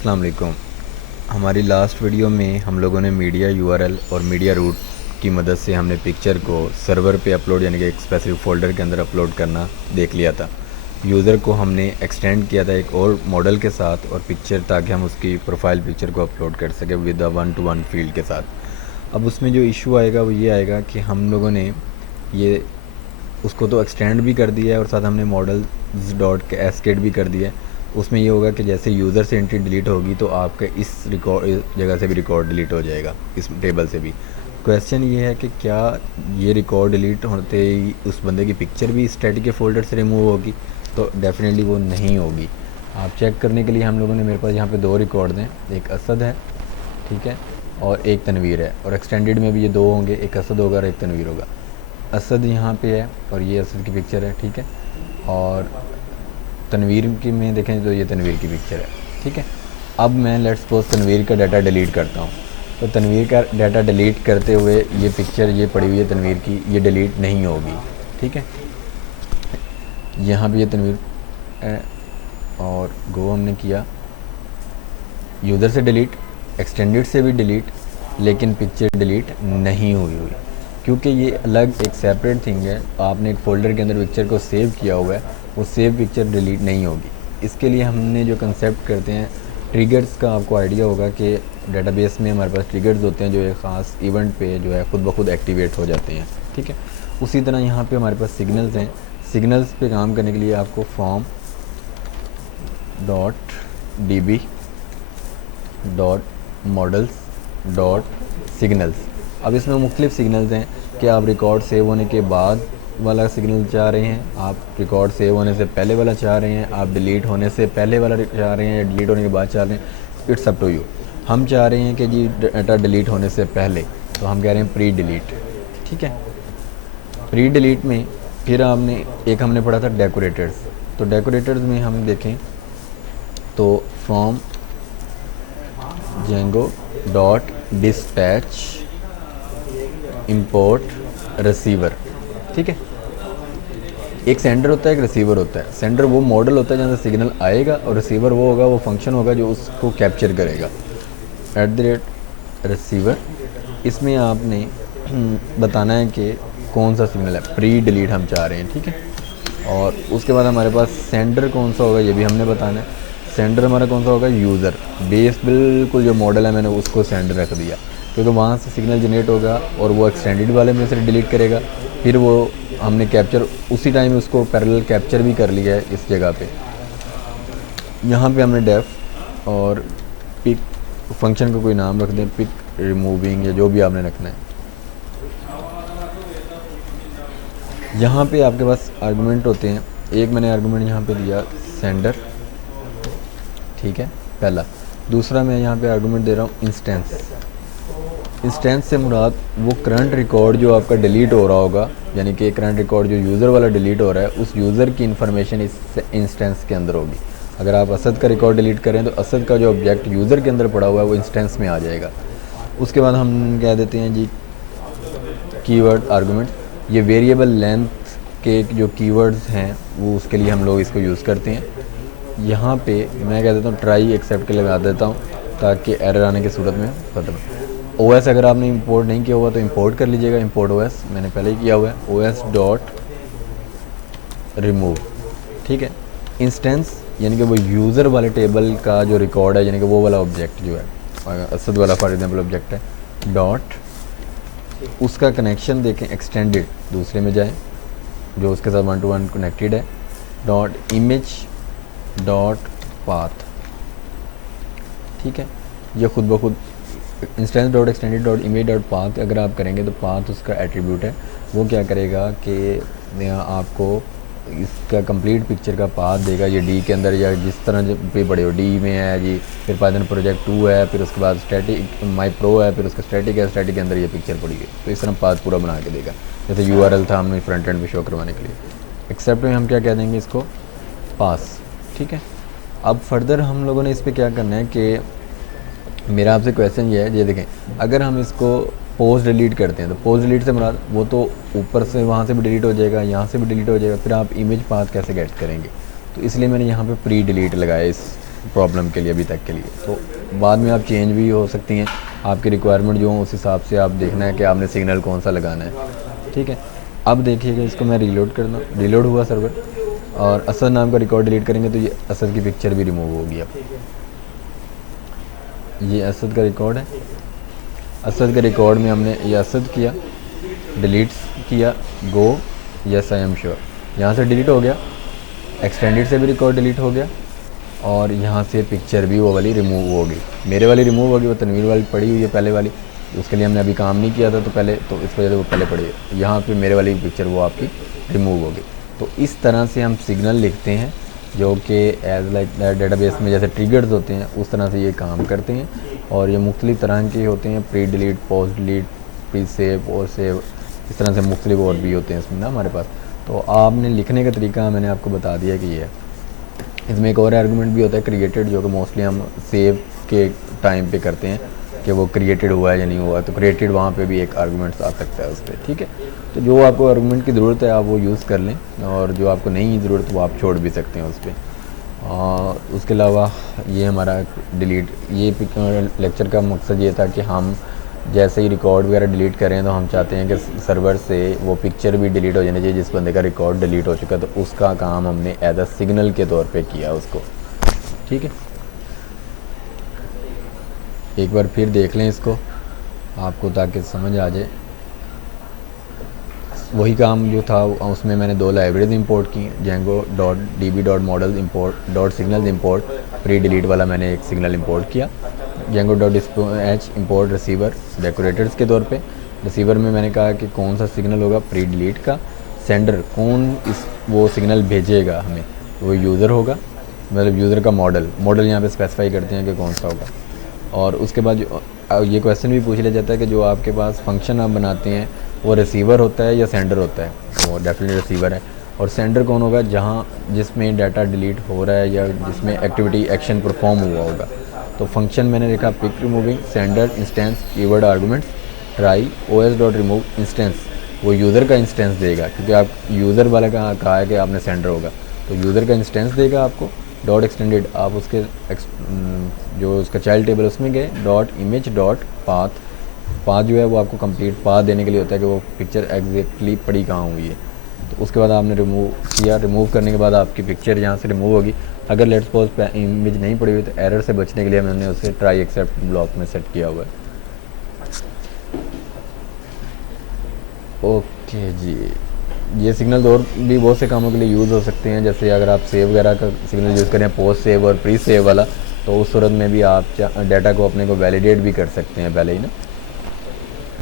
अस्सलाम वालेकुम। हमारी लास्ट वीडियो में हम लोगों ने मीडिया यूआरएल और मीडिया रूट की मदद से हमने पिक्चर को सर्वर पे अपलोड यानी कि एक स्पेसिफिक फ़ोल्डर के अंदर अपलोड करना देख लिया था। यूज़र को हमने एक्सटेंड किया था एक और मॉडल के साथ और पिक्चर, ताकि हम उसकी प्रोफाइल पिक्चर को अपलोड कर सकें विद अ 1-to-1 फील्ड के साथ। अब उसमें जो इशू आएगा वो ये आएगा कि हम लोगों ने ये उसको तो एक्सटेंड भी कर दिया है और साथ हमने मॉडल्स डॉट कैस्केड भी कर दिया है। उसमें ये होगा कि जैसे यूज़र से एंट्री डिलीट होगी तो आपके इस रिकॉर्ड जगह से भी रिकॉर्ड डिलीट हो जाएगा, इस टेबल से भी। क्वेश्चन ये है कि क्या ये रिकॉर्ड डिलीट होते ही उस बंदे की पिक्चर भी स्टैटिक के फोल्डर से रिमूव होगी? तो डेफिनेटली वो नहीं होगी। आप चेक करने के लिए हम लोगों ने, मेरे पास यहाँ पे 2 रिकॉर्ड हैं, एक असद है, ठीक है, और एक तनवीर है, और एक्सटेंडेड में भी ये 2 होंगे, एक असद होगा और एक तनवीर होगा। असद यहाँ पे है और ये असद की पिक्चर है, ठीक है, और तनवीर की में देखें तो ये तनवीर की पिक्चर है, ठीक है। अब मैं लेट्स सपोज तनवीर का डाटा डिलीट करता हूँ, तो तनवीर का डाटा डिलीट करते हुए ये पिक्चर ये पड़ी हुई है तनवीर की, ये डिलीट नहीं होगी, ठीक है। यहाँ भी ये तनवीर है और गो हमने किया, यूज़र से डिलीट, एक्सटेंडेड से भी डिलीट, लेकिन पिक्चर डिलीट नहीं हुई क्योंकि ये अलग एक सेपरेट थिंग है। आपने एक फ़ोल्डर के अंदर पिक्चर को सेव किया हुआ है, वो सेव पिक्चर डिलीट नहीं होगी। इसके लिए हमने जो कंसेप्ट करते हैं ट्रिगर्स का, आपको आइडिया होगा कि डेटाबेस में हमारे पास ट्रिगर्स होते हैं जो एक ख़ास इवेंट पे जो है खुद ब खुद एक्टिवेट हो जाते हैं, ठीक है। उसी तरह यहाँ पे हमारे पास सिग्नल्स हैं। सिग्नल्स पे काम करने के लिए आपको form dot db dot models dot signals, अब इसमें मुख्तलिफ सिग्नल्स हैं कि आप रिकॉर्ड सेव होने के बाद वाला सिग्नल चाह रहे हैं, आप रिकॉर्ड सेव होने से पहले वाला चाह रहे हैं, आप डिलीट होने से पहले वाला चाह रहे हैं या डिलीट होने के बाद चाह रहे हैं, इट्स अप टू यू। हम चाह रहे हैं कि जी डाटा डिलीट होने से पहले, तो हम कह रहे हैं प्री डिलीट, ठीक है। प्री डिलीट में फिर हमने पढ़ा था डेकोरेटर्स, तो डेकोरेटर्स में हम देखें तो from Django dot dispatch import receiver, ठीक है। एक सेंडर होता है, एक रिसीवर होता है। सेंडर वो मॉडल होता है जहाँ से सिग्नल आएगा, और रिसीवर वो होगा, वो फंक्शन होगा जो उसको कैप्चर करेगा। @रिसीवर, इसमें आपने बताना है कि कौन सा सिग्नल है, प्री डिलीट हम चाह रहे हैं, ठीक है। और उसके बाद हमारे पास सेंडर कौन सा होगा ये भी हमने बताना है। सेंडर हमारा कौन सा होगा, यूज़र बेस, बिल्कुल जो मॉडल है मैंने उसको सेंडर रख दिया, क्योंकि वहाँ से सिग्नल जनरेट होगा और वो एक्सटेंडेड वाले में से डिलीट करेगा। फिर वो हमने कैप्चर उसी टाइम उसको पैरेलल कैप्चर भी कर लिया है इस जगह पे। यहाँ पे हमने डेफ और पिक फंक्शन को कोई नाम रख दें, पिक रिमूविंग या जो भी आपने रखना है। यहाँ पे आपके पास आर्गूमेंट होते हैं, एक मैंने आर्गूमेंट यहाँ पे दिया सेंडर, ठीक है, पहला। दूसरा मैं यहाँ पे आर्गूमेंट दे रहा हूँ इंस्टेंस। इंस्टेंस से मुराद वो करंट रिकॉर्ड जो आपका डिलीट हो रहा होगा, यानी कि करंट रिकॉर्ड जो यूज़र वाला डिलीट हो रहा है, उस यूज़र की इन्फॉर्मेशन इस इंस्टेंस के अंदर होगी। अगर आप असद का रिकॉर्ड डिलीट करें तो असद का जो ऑब्जेक्ट यूज़र के अंदर पड़ा हुआ है वो इंस्टेंस में आ जाएगा। उसके बाद हम कह देते हैं जी कीवर्ड आर्गूमेंट, ये वेरिएबल लेंथ के जो कीवर्ड्स हैं वो उसके लिए हम लोग इसको यूज़ करते हैं। यहाँ पे मैं कह देता हूँ ट्राई एक्सेप्ट के लगा देता हूँ, ताकि एरर आने की सूरत में खत्म। OS अगर आपने इंपोर्ट नहीं किया हुआ तो इंपोर्ट कर लीजिएगा, इंपोर्ट OS मैंने पहले ही किया हुआ है, OS डॉट रिमूव, ठीक है। इंस्टेंस यानी कि वो यूज़र वाले टेबल का जो रिकॉर्ड है, यानी कि वो वाला ऑब्जेक्ट जो है असद वाला फॉर एग्जाम्पल ऑब्जेक्ट है, डॉट उसका कनेक्शन देखें एक्सटेंडेड, दूसरे में जाएं जो उसके साथ 1-to-1 कनेक्टेड है, डॉट इमेज डॉट पाथ, ठीक है। ये खुद ब खुद instance dot extended dot image dot path अगर आप करेंगे तो पाथ उसका एट्रीब्यूट है, वो क्या करेगा कि आपको इसका कंप्लीट पिक्चर का पाथ देगा। ये डी के अंदर या जिस तरह पे बड़े हो, डी में है जी, फिर पाइथन प्रोजेक्ट 2 है, फिर उसके बाद स्टैटिक माई प्रो है, फिर उसका स्टैटिक है, स्टैटिक के अंदर ये पिक्चर पड़ी गई, तो इस तरह पाथ पूरा बना के देगा। जैसे URL था हमने फ्रंट एंड पे शो करवाने के लिए। एक्सेप्ट में हम क्या कह देंगे इसको, पास, ठीक है। अब फर्दर हम लोगों ने इस पर क्या करना है कि मेरा आपसे क्वेश्चन ये है, ये देखें, अगर हम इसको पोस्ट डिलीट करते हैं तो पोस्ट डिलीट से मुराद वो तो ऊपर से वहाँ से भी डिलीट हो जाएगा, यहाँ से भी डिलीट हो जाएगा, फिर आप इमेज पाथ कैसे गेट करेंगे? तो इसलिए मैंने यहाँ पे प्री डिलीट लगाया इस प्रॉब्लम के लिए अभी तक के लिए। तो बाद में आप चेंज भी हो सकती हैं, आपकी रिक्वायरमेंट जो हो उस हिसाब से आप देखना है कि आपने सिग्नल कौन सा लगाना है, ठीक है। अब देखिएगा, इसको मैं रीलोड करना, रीलोड हुआ सर्वर, और असद नाम का रिकॉर्ड डिलीट करेंगे तो ये असद की पिक्चर भी रिमूव होगी। अब ये असद का रिकॉर्ड है, असद के रिकॉर्ड में हमने ये असद किया, डिलीट किया, गो, यस आई एम श्योर, यहाँ से डिलीट हो गया, एक्सटेंडेड से भी रिकॉर्ड डिलीट हो गया, और यहाँ से पिक्चर भी वो वाली रिमूव हो गई। मेरे वाली रिमूव हो गई, वो तनवीर वाली पड़ी हुई है पहले वाली, उसके लिए हमने अभी काम नहीं किया था तो पहले, तो इस वजह से वो पहले पड़ी है। यहाँ पे मेरे वाली पिक्चर वो आपकी रिमूव हो गई। तो इस तरह से हम सिग्नल लिखते हैं जो कि एज लाइक डेटाबेस में जैसे ट्रिगर्स होते हैं उस तरह से ये काम करते हैं। और ये मुख्तलिफ़ तरह के होते हैं, pre delete, post delete, pre save और सेव, इस तरह से मुख्तलिफ और भी होते हैं इसमें ना हमारे पास। तो आपने लिखने का तरीका मैंने आपको बता दिया कि ये है। इसमें एक और आर्गूमेंट भी होता है क्रिएटेड, जो कि मोस्टली हम सेव के टाइम पे करते हैं कि वो क्रिएटेड हुआ है या नहीं हुआ, तो क्रिएटेड वहाँ पे भी एक आर्गूमेंट आ सकता है उस पर, ठीक है। तो जो आपको आर्गूमेंट की ज़रूरत है आप वो यूज़ कर लें, और जो आपको नहीं ज़रूरत वो आप छोड़ भी सकते हैं उस पर। और उसके अलावा ये हमारा डिलीट, ये लेक्चर का मकसद ये था कि हम जैसे ही रिकॉर्ड वगैरह डिलीट करें तो हम चाहते हैं कि सर्वर से वो पिक्चर भी डिलीट हो जानी चाहिए जिस बंदे का रिकॉर्ड डिलीट हो चुका है, तो उसका काम हमने एज अ सिग्नल के तौर पे किया उसको, ठीक है। एक बार फिर देख लें इसको आपको, ताकि समझ आ जाए। वही काम जो था उसमें मैंने 2 लाइब्रेरीज इंपोर्ट की, django.db.model import .signals import, pre delete वाला मैंने एक सिग्नल इंपोर्ट किया, django.dispatch import रिसीवर डेकोरेटर्स के तौर पे। रिसीवर में मैंने कहा कि कौन सा सिग्नल होगा प्री डिलीट का, सेंडर कौन इस वो सिग्नल भेजेगा हमें, वो यूज़र होगा, मतलब यूज़र का मॉडल यहाँ पे स्पेसिफाई करते हैं कि कौन सा होगा। और उसके बाद ये क्वेश्चन भी पूछ लिया जाता है कि जो आपके पास फंक्शन आप बनाते हैं वो रिसीवर होता है या सेंडर होता है, वो डेफिनेटली रिसीवर है। और सेंडर कौन होगा, जहाँ जिसमें डाटा डिलीट हो रहा है या जिसमें एक्टिविटी एक्शन परफॉर्म हुआ होगा। तो फंक्शन मैंने लिखा pick removing sender instance keyword arguments try os.remove instance, वो यूज़र का इंस्टेंस देगा क्योंकि आप यूज़र वाला का कहा है कि आपने सेंडर होगा, तो यूज़र का इंस्टेंस देगा आपको। डॉट एक्सटेंडेड, आप उसके जो उसका चाइल्ड टेबल उसमें गए, डॉट इमेज डॉट पाथ जो है वो आपको कंप्लीट पाथ देने के लिए होता है कि वो पिक्चर एग्जैक्टली पड़ी कहाँ हुई है। तो उसके बाद आपने रिमूव किया, रिमूव करने के बाद आपकी पिक्चर यहाँ से रिमूव होगी। अगर लेट्स सपोज इमेज नहीं पड़ी हुई तो एरर से बचने के लिए मैंने उसे ट्राई एक्सेप्ट ब्लॉक में सेट किया हुआ है। ओके जी, ये सिग्नल और भी बहुत से कामों के लिए यूज़ हो सकते हैं, जैसे अगर आप सेव वगैरह का सिग्नल यूज़ करें, पोस्ट सेव और प्री सेव वाला, तो उस सूरत में भी आप डाटा को अपने को वैलिडेट भी कर सकते हैं पहले ही ना।